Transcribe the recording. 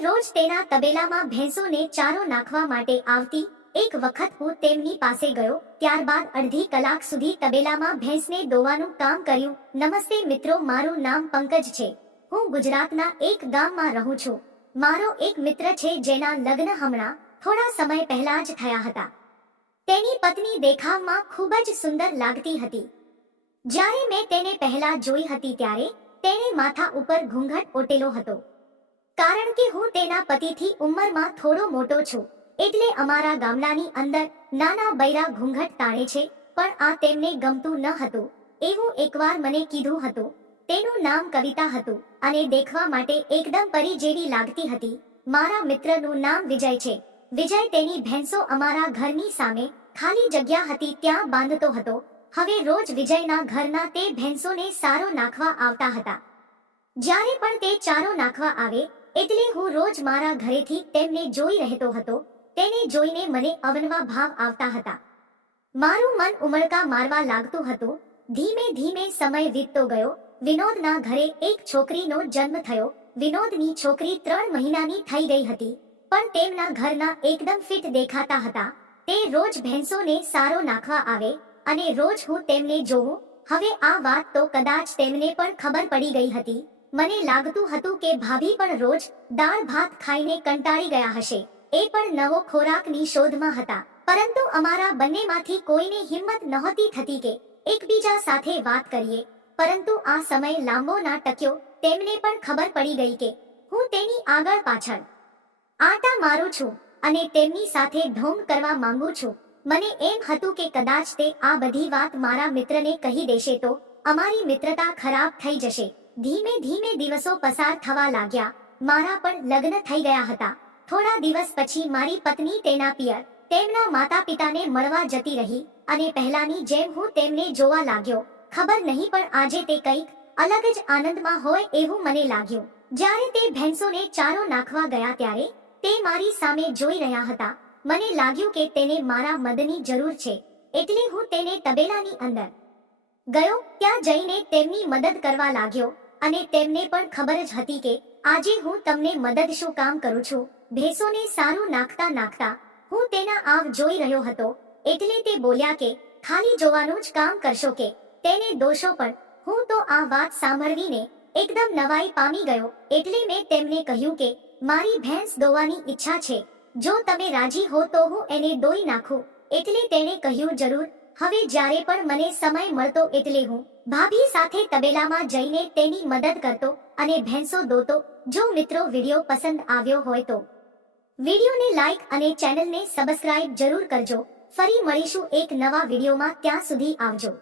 રોજ તેના તબેલામાં ભેંસોને ચારો નાખવા માટે આવતી એક વખત હું તેમની પાસે ગયો, ત્યારબાદ અડધી કલાક સુધી તબેલામાં ભેંસને દોવાનું કામ કર્યું. નમસ્તે મિત્રો, મારું નામ પંકજ છે. હું ગુજરાતના એક ગામમાં રહું છું. મારો એક મિત્ર છે જેના લગ્ન હમણાં થોડા સમય પહેલા જ થયા હતા. તેની પત્ની દેખાવમાં ખૂબ જ સુંદર લાગતી હતી. જ્યારે મેં તેને પહેલા જોઈ હતી ત્યારે તેણે માથા ઉપર ઘૂંઘટ ઓટેલો હતો. કારણ કે હું તેના પતિથી ઉંમરમાં થોડો મોટો છું. એટલે અમારા ગામડાની અંદર નાના બૈરા ઘૂંઘટ તાણે છે, પણ આ તેમને ગમતું ન હતું. એવું એકવાર મને કીધું હતું. તેનું નામ કવિતા હતું અને દેખવા માટે એકદમ પરી જેવી લાગતી હતી. મારા મિત્રનું નામ વિજય છે. વિજય તેની ભેંસો અમારા ઘરની સામે ખાલી જગ્યા હતી ત્યાં બાંધતો હતો. હવે રોજ વિજયના ઘરના તે ભેંસોને સારો નાખવા આવતા હતા. જ્યારે પણ તે ચારો નાખવા આવે એટલે હું રોજ મારા ઘરેથી તેમને જોઈ રહેતો હતો. તેને જોઈને મને અવનવા ભાવ આવતા હતા. મારું મન ઉમળકા મારવા લાગતું હતું. ધીમે ધીમે સમય વીતતો ગયો. વિનોદના ઘરે એક છોકરીનો જન્મ થયો. વિનોદની છોકરી ત્રણ મહિનાની થઈ ગઈ હતી. પણ તેમના ઘરના એકદમ ફિટ દેખાતા હતા. તે રોજ ભેંસોને સારો નાખવા આવે અને રોજ હું તેમને જોઉં હવે આ વાત તો કદાચ તેમને પણ ખબર પડી ગઈ હતી. મને લાગતું હતું કે ભાભી પણ રોજ દાળ ભાત ખાઈને કંટાળી ગયા હશે. એ પણ નવો ખોરાકની શોધમાં હતા. પરંતુ અમારા બંનેમાંથી કોઈને હિંમત નહોતી થતી કે એકબીજા સાથે વાત કરીએ. પરંતુ આ સમય લાંબો ના ટક્યો. તેમને પણ ખબર પડી ગઈ કે હું તેની આગળ પાછળ આટા મારું છું અને તેમની સાથે ઢોંગ કરવા માંગુ છું. મને એમ હતું કે કદાચ તે આ બધી વાત મારા મિત્રને કહી દેશે તો અમારી મિત્રતા ખરાબ થઈ જશે. ધીમે ધીમે દિવસો પસાર થવા લાગ્યા. મારા પણ લગ્ન થઈ ગયા હતા. થોડા દિવસ પછી મારી પત્ની તેના પિયર, તેમના માતા પિતાને મળવા જતી રહી અને પહેલાની જેમ હું તેમને જોવા લાગ્યો. ખબર નહીં પણ આજે તે કંઈક અલગ જ આનંદમાં હોય એવું મને લાગ્યું. જ્યારે તે ભેંસોને ચારો નાખવા ગયા ત્યારે તે મારી સામે જોઈ રહ્યા હતા. મને લાગ્યું કે તેને મારા મદની જરૂર છે. એટલે હું તેને તબેલાની અંદર ગયો ત્યાં જઈને તેમની મદદ કરવા લાગ્યો અને તેમને પણ ખબર જ હતી કે આજે હું તમને મદદ શું કામ કરું છું. ભેંસોને સારું નાખતા નાખતા હું તેના આવ જોઈ રહ્યો હતો એટલે તે બોલ્યા કે, ખાલી જોવાનું જ કામ કરશો કે? તેને દોષો પણ. હું તો આ વાત સાંભળવીને એકદમ નવાઈ પામી ગયો એટલે મેં તેમને કહ્યું કે, મારી ભેંસ દોવાની ઈચ્છા છે. જો તમે રાજી હો તો હું એને દોઈ નાખું. એટલે તેણે કહ્યું, જરૂર. હવે જ્યારે પણ મને સમય મળતો એટલે હું ભાભી સાથે તબેલામાં જઈને તેની મદદ કરતો અને ભેંસો દોતો, જો મિત્રો વીડિયો પસંદ આવ્યો હોય તો. વિડિયોને લાઈક અને ચેનલને સબસ્ક્રાઇબ જરૂર કરજો. ફરી મળીશું એક નવા વિડીયોમાં ત્યાં સુધી આવજો.